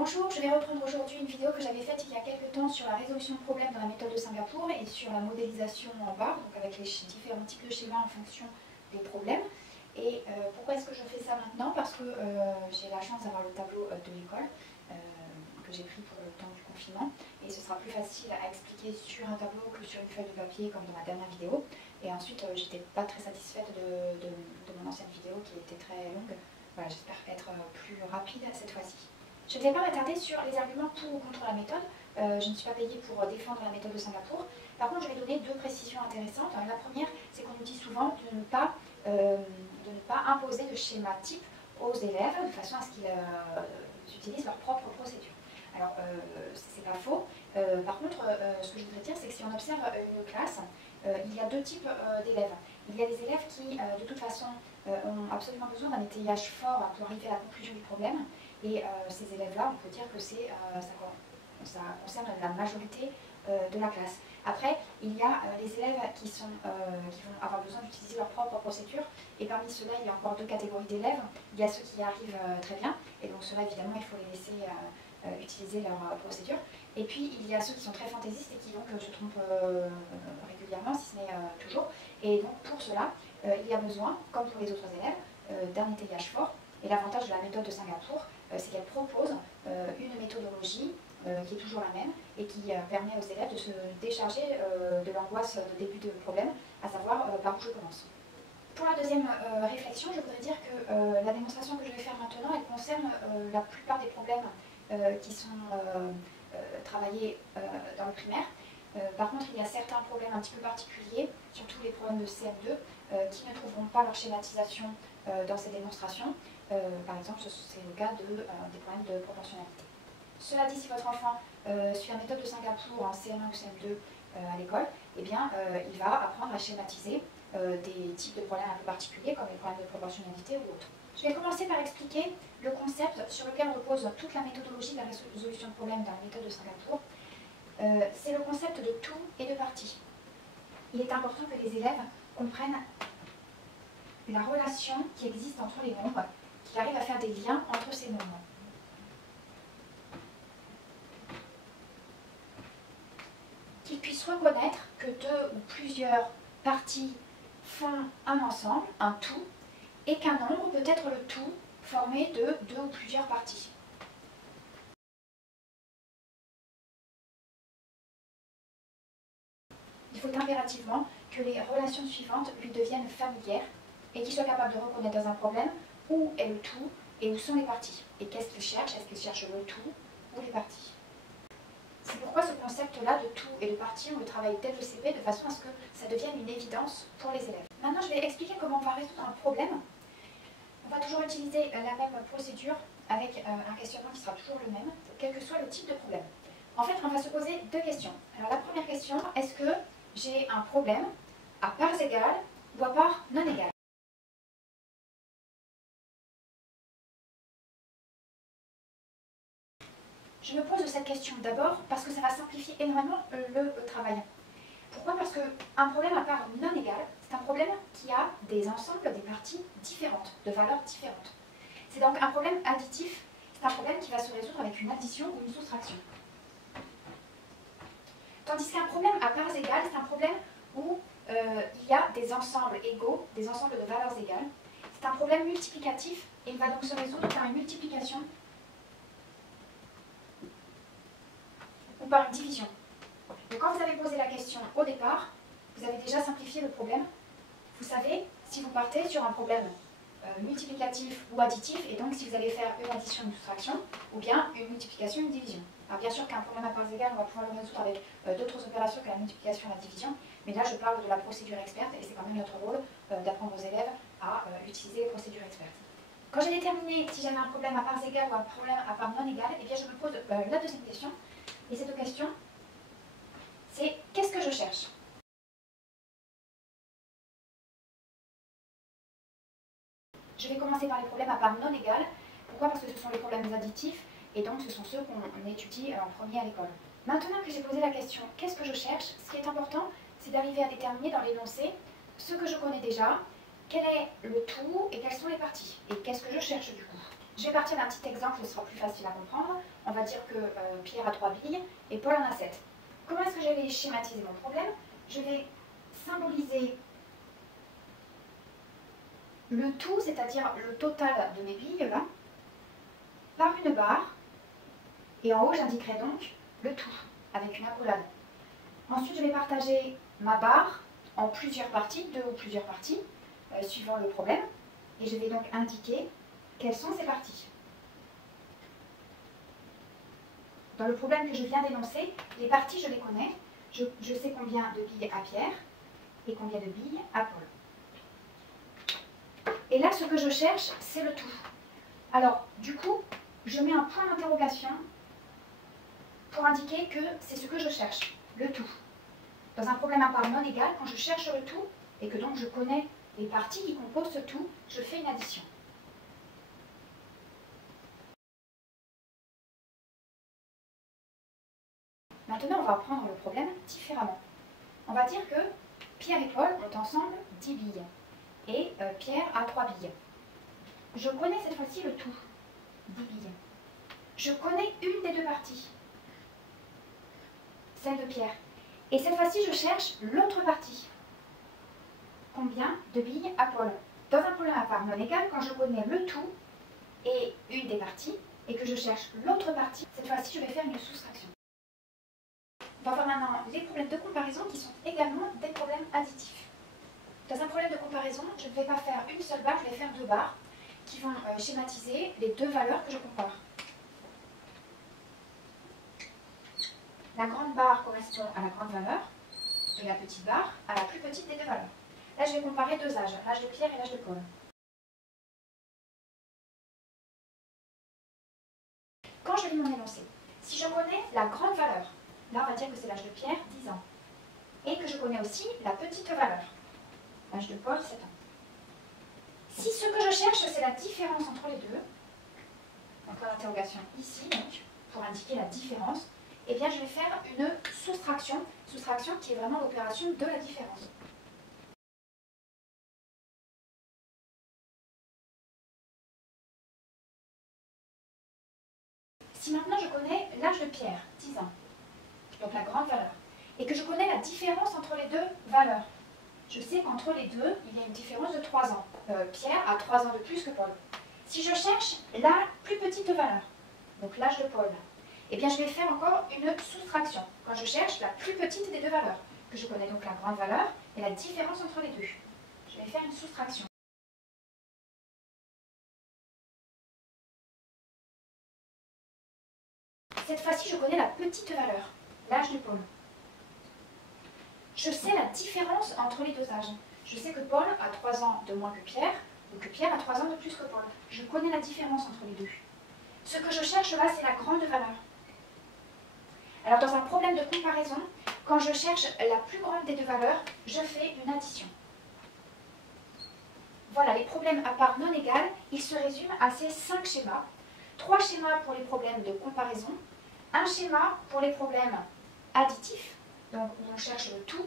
Bonjour, je vais reprendre aujourd'hui une vidéo que j'avais faite il y a quelques temps sur la résolution de problèmes dans la méthode de Singapour et sur la modélisation en barre, donc avec les différents types de schémas en fonction des problèmes. Et pourquoi est-ce que je fais ça maintenant? Parce que j'ai la chance d'avoir le tableau de l'école que j'ai pris pour le temps du confinement et ce sera plus facile à expliquer sur un tableau que sur une feuille de papier comme dans ma dernière vidéo. Et ensuite, j'étais pas très satisfaite de mon ancienne vidéo qui était très longue. Voilà, j'espère être plus rapide cette fois-ci. Je ne vais pas m'attarder sur les arguments pour ou contre la méthode. Je ne suis pas payée pour défendre la méthode de Singapour. Par contre, je vais donner deux précisions intéressantes. La première, c'est qu'on nous dit souvent de ne pas imposer de schéma type aux élèves de façon à ce qu'ils utilisent leur propre procédure. Alors, c'est pas faux. Par contre, ce que je voudrais dire, c'est que si on observe une classe, il y a deux types d'élèves. Il y a des élèves qui, de toute façon, ont absolument besoin d'un étayage fort pour arriver à la conclusion du problème. Et ces élèves-là, on peut dire que ça concerne la majorité de la classe. Après, il y a les élèves qui vont avoir besoin d'utiliser leur propre procédure. Et parmi ceux-là, il y a encore deux catégories d'élèves. Il y a ceux qui y arrivent très bien. Et donc ceux-là, évidemment, il faut les laisser utiliser leur procédure. Et puis, il y a ceux qui sont très fantaisistes et qui donc se trompent régulièrement, si ce n'est toujours. Et donc, pour cela, il y a besoin, comme pour les autres élèves, d'un étayage fort. Et l'avantage de la méthode de Singapour, c'est qu'elle propose une méthodologie qui est toujours la même et qui permet aux élèves de se décharger de l'angoisse de début de problème, à savoir par où je commence. Pour la deuxième réflexion, je voudrais dire que la démonstration que je vais faire maintenant, elle concerne la plupart des problèmes qui sont travaillés dans le primaire. Par contre, il y a certains problèmes un petit peu particuliers, surtout les problèmes de CM2, qui ne trouveront pas leur schématisation dans ces démonstrations. Par exemple, c'est le cas des problèmes de proportionnalité. Cela dit, si votre enfant suit la méthode de Singapour en CM1 ou CM2 à l'école, eh bien, il va apprendre à schématiser des types de problèmes un peu particuliers, comme les problèmes de proportionnalité ou autres. Je vais commencer par expliquer le concept sur lequel repose toute la méthodologie de la résolution de problèmes dans la méthode de Singapour. C'est le concept de tout et de partie. Il est important que les élèves comprennent la relation qui existe entre les nombres, qu'ils arrivent à faire des liens entre ces nombres. Qu'ils puissent reconnaître que deux ou plusieurs parties font un ensemble, un tout, et qu'un nombre peut être le tout formé de deux ou plusieurs parties. Il faut impérativement que les relations suivantes lui deviennent familières et qu'il soit capable de reconnaître dans un problème où est le tout et où sont les parties. Et qu'est-ce qu'il cherche? Est-ce qu'il cherche le tout ou les parties? C'est pourquoi ce concept-là de tout et de partie, on le travaille dès le CP de façon à ce que ça devienne une évidence pour les élèves. Maintenant, je vais expliquer comment on va résoudre un problème. On va toujours utiliser la même procédure avec un questionnement qui sera toujours le même, quel que soit le type de problème. En fait, on va se poser deux questions. Alors la première question, est-ce que j'ai un problème à parts égales ou à parts non égales? Je me pose cette question d'abord parce que ça va simplifier énormément le travail. Pourquoi? Parce qu'un problème à parts non égales, c'est un problème qui a des ensembles, des parties différentes, de valeurs différentes. C'est donc un problème additif, c'est un problème qui va se résoudre avec une addition ou une soustraction. Tandis qu'un problème à parts égales, c'est un problème où il y a des ensembles égaux, des ensembles de valeurs égales. C'est un problème multiplicatif et il va donc se résoudre par une multiplication ou par une division. Donc quand vous avez posé la question au départ, vous avez déjà simplifié le problème. Vous savez si vous partez sur un problème multiplicatif ou additif, et donc si vous allez faire une addition, une soustraction, ou bien une multiplication, une division. Alors bien sûr qu'un problème à parts égales, on va pouvoir le résoudre avec d'autres opérations que la multiplication et la division, mais là je parle de la procédure experte, et c'est quand même notre rôle d'apprendre aux élèves à utiliser les procédures expertes. Quand j'ai déterminé si j'avais un problème à parts égales ou un problème à parts non égales, eh bien je me pose la deuxième question, et cette question, c'est qu'est-ce que je cherche? Je vais commencer par les problèmes à parts non égales. Pourquoi? Parce que ce sont les problèmes additifs et donc ce sont ceux qu'on étudie en premier à l'école. Maintenant que j'ai posé la question « qu'est-ce que je cherche ?», ce qui est important, c'est d'arriver à déterminer dans l'énoncé ce que je connais déjà, quel est le tout et quelles sont les parties. Et qu'est-ce que je cherche du coup? Je vais partir d'un petit exemple, ce sera plus facile à comprendre. On va dire que Pierre a 3 billes et Paul en a 7. Comment est-ce que je vais schématiser mon problème? Je vais symboliser le tout, c'est-à-dire le total de mes billes, là, par une barre. Et en haut, j'indiquerai donc le tout, avec une accolade. Ensuite, je vais partager ma barre en plusieurs parties, 2 ou plusieurs parties, suivant le problème. Et je vais donc indiquer quelles sont ces parties. Dans le problème que je viens d'énoncer, les parties, je les connais. Je sais combien de billes à Pierre et combien de billes à Paul. Et là, ce que je cherche, c'est le tout. Alors, du coup, je mets un point d'interrogation pour indiquer que c'est ce que je cherche, le tout. Dans un problème à part non égale, quand je cherche le tout, et que donc je connais les parties qui composent ce tout, je fais une addition. Maintenant, on va prendre le problème différemment. On va dire que Pierre et Paul ont ensemble 10 billes, et Pierre a 3 billes. Je connais cette fois-ci le tout, 10 billes. Je connais une des deux parties, celle de Pierre. Et cette fois-ci, je cherche l'autre partie. Combien de billes à Paul? Dans un problème à part non égale, quand je connais le tout et une des parties, et que je cherche l'autre partie, cette fois-ci, je vais faire une soustraction. On va voir maintenant les problèmes de comparaison qui sont également des problèmes additifs. Dans un problème de comparaison, je ne vais pas faire une seule barre, je vais faire 2 barres qui vont schématiser les 2 valeurs que je compare. La grande barre correspond à la grande valeur et la petite barre à la plus petite des 2 valeurs. Là, je vais comparer 2 âges, l'âge de Pierre et l'âge de Paul. Quand je lis mon énoncé, si je connais la grande valeur, là on va dire que c'est l'âge de Pierre, 10 ans, et que je connais aussi la petite valeur, l'âge de Paul, 7 ans. Si ce que je cherche, c'est la différence entre les deux, donc point d'interrogation ici, donc, pour indiquer la différence, eh bien je vais faire une soustraction qui est vraiment l'opération de la différence. Si maintenant je connais l'âge de Pierre, 10 ans, donc la grande valeur, et que je connais la différence entre les deux valeurs, je sais qu'entre les deux, il y a une différence de 3 ans. Pierre a 3 ans de plus que Paul. Si je cherche la plus petite valeur, donc l'âge de Paul, eh bien je vais faire encore une soustraction, quand je cherche la plus petite des 2 valeurs, que je connais donc la grande valeur et la différence entre les deux. Je vais faire une soustraction. Cette fois-ci, je connais la petite valeur, l'âge de Paul. Je sais la différence entre les 2 âges. Je sais que Paul a 3 ans de moins que Pierre, ou que Pierre a 3 ans de plus que Paul. Je connais la différence entre les deux. Ce que je cherche là, c'est la grande valeur. Alors dans un problème de comparaison, quand je cherche la plus grande des 2 valeurs, je fais une addition. Voilà, les problèmes à part non égales, ils se résument à ces 5 schémas. 3 schémas pour les problèmes de comparaison, un schéma pour les problèmes additifs, donc où on cherche le tout,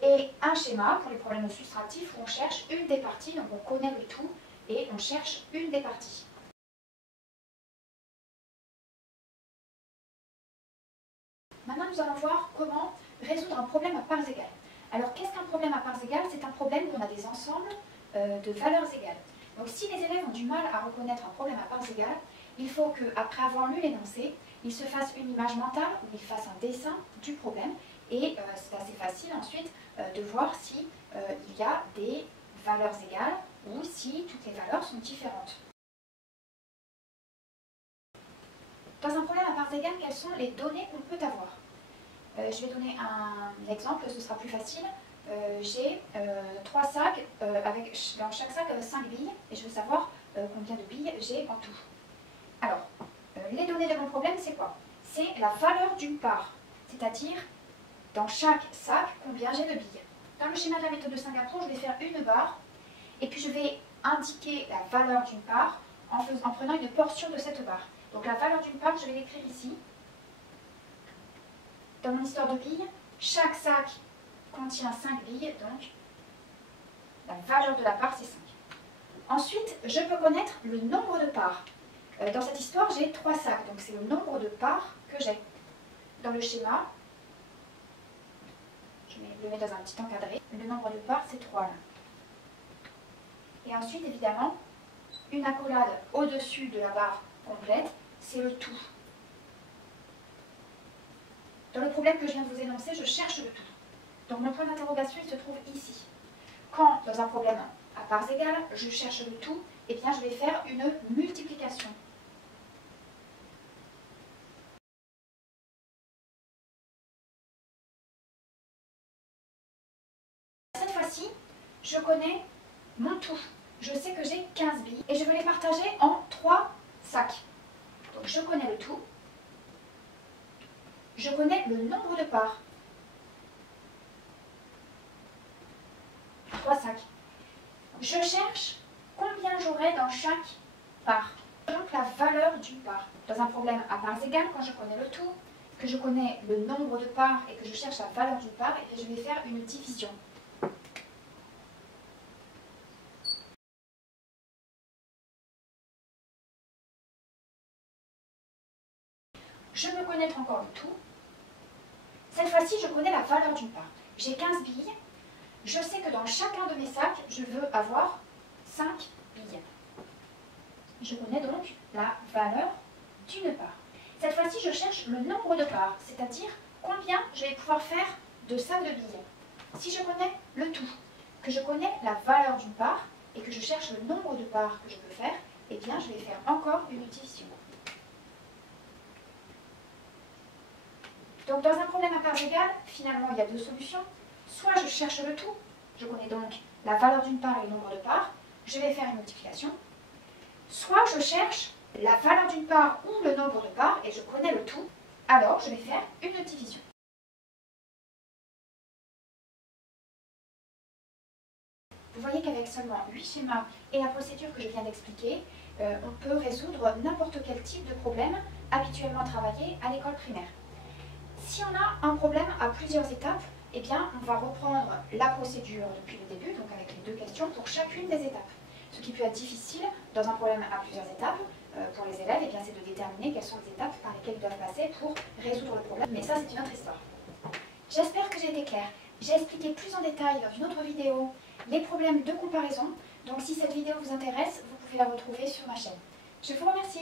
et un schéma pour les problèmes soustractifs où on cherche une des parties, donc on connaît le tout et on cherche une des parties. Maintenant, nous allons voir comment résoudre un problème à parts égales. Alors, qu'est-ce qu'un problème à parts égales? C'est un problème où on a des ensembles de valeurs égales. Donc, si les élèves ont du mal à reconnaître un problème à parts égales, il faut qu'après avoir lu l'énoncé, ils se fassent une image mentale ou ils fassent un dessin du problème. Et c'est assez facile ensuite de voir si il y a des valeurs égales ou si toutes les valeurs sont différentes. Dans un problème à parts égales, quelles sont les données qu'on peut avoir? Je vais donner un exemple, ce sera plus facile. J'ai 3 sacs, avec dans chaque sac 5 billes, et je veux savoir combien de billes j'ai en tout. Alors, les données de mon problème, c'est quoi? C'est la valeur d'une part, c'est-à-dire dans chaque sac combien j'ai de billes. Dans le schéma de la méthode de Singapour, je vais faire une barre, et puis je vais indiquer la valeur d'une part en prenant une portion de cette barre. Donc la valeur d'une part, je vais l'écrire ici. Dans mon histoire de billes, chaque sac contient 5 billes, donc la valeur de la part, c'est 5. Ensuite, je peux connaître le nombre de parts. Dans cette histoire, j'ai 3 sacs, donc c'est le nombre de parts que j'ai. Dans le schéma, je vais le mettre dans un petit encadré, le nombre de parts c'est 3 là. Et ensuite, évidemment, une accolade au-dessus de la barre complète, c'est le tout. Dans le problème que je viens de vous énoncer, je cherche le tout. Donc mon point d'interrogation, il se trouve ici. Quand, dans un problème à parts égales, je cherche le tout, eh bien je vais faire une multiplication. Cette fois-ci, je connais mon tout. Je sais que j'ai 15 billes et je veux les partager en 3 sacs. Donc je connais le tout. Je connais le nombre de parts. 3 sacs. Je cherche combien j'aurai dans chaque part. Donc la valeur d'une part. Dans un problème à parts égales, quand je connais le tout, que je connais le nombre de parts et que je cherche la valeur d'une part, et je vais faire une division. Je veux connaître encore le tout. Cette fois-ci, je connais la valeur d'une part. J'ai 15 billes. Je sais que dans chacun de mes sacs, je veux avoir 5 billes. Je connais donc la valeur d'une part. Cette fois-ci, je cherche le nombre de parts, c'est-à-dire combien je vais pouvoir faire de sacs de billes. Si je connais le tout, que je connais la valeur d'une part et que je cherche le nombre de parts que je peux faire, eh bien, je vais faire encore une division. Donc, dans un problème à parts égales, finalement, il y a 2 solutions. Soit je cherche le tout, je connais donc la valeur d'une part et le nombre de parts, je vais faire une multiplication. Soit je cherche la valeur d'une part ou le nombre de parts et je connais le tout, alors je vais faire une division. Vous voyez qu'avec seulement 8 schémas et la procédure que je viens d'expliquer, on peut résoudre n'importe quel type de problème habituellement travaillé à l'école primaire. Si on a un problème à plusieurs étapes, eh bien, on va reprendre la procédure depuis le début, donc avec les 2 questions pour chacune des étapes. Ce qui peut être difficile dans un problème à plusieurs étapes pour les élèves, eh bien, c'est de déterminer quelles sont les étapes par lesquelles ils doivent passer pour résoudre le problème. Mais ça, c'est une autre histoire. J'espère que j'ai été claire. J'ai expliqué plus en détail dans une autre vidéo les problèmes de comparaison. Donc si cette vidéo vous intéresse, vous pouvez la retrouver sur ma chaîne. Je vous remercie.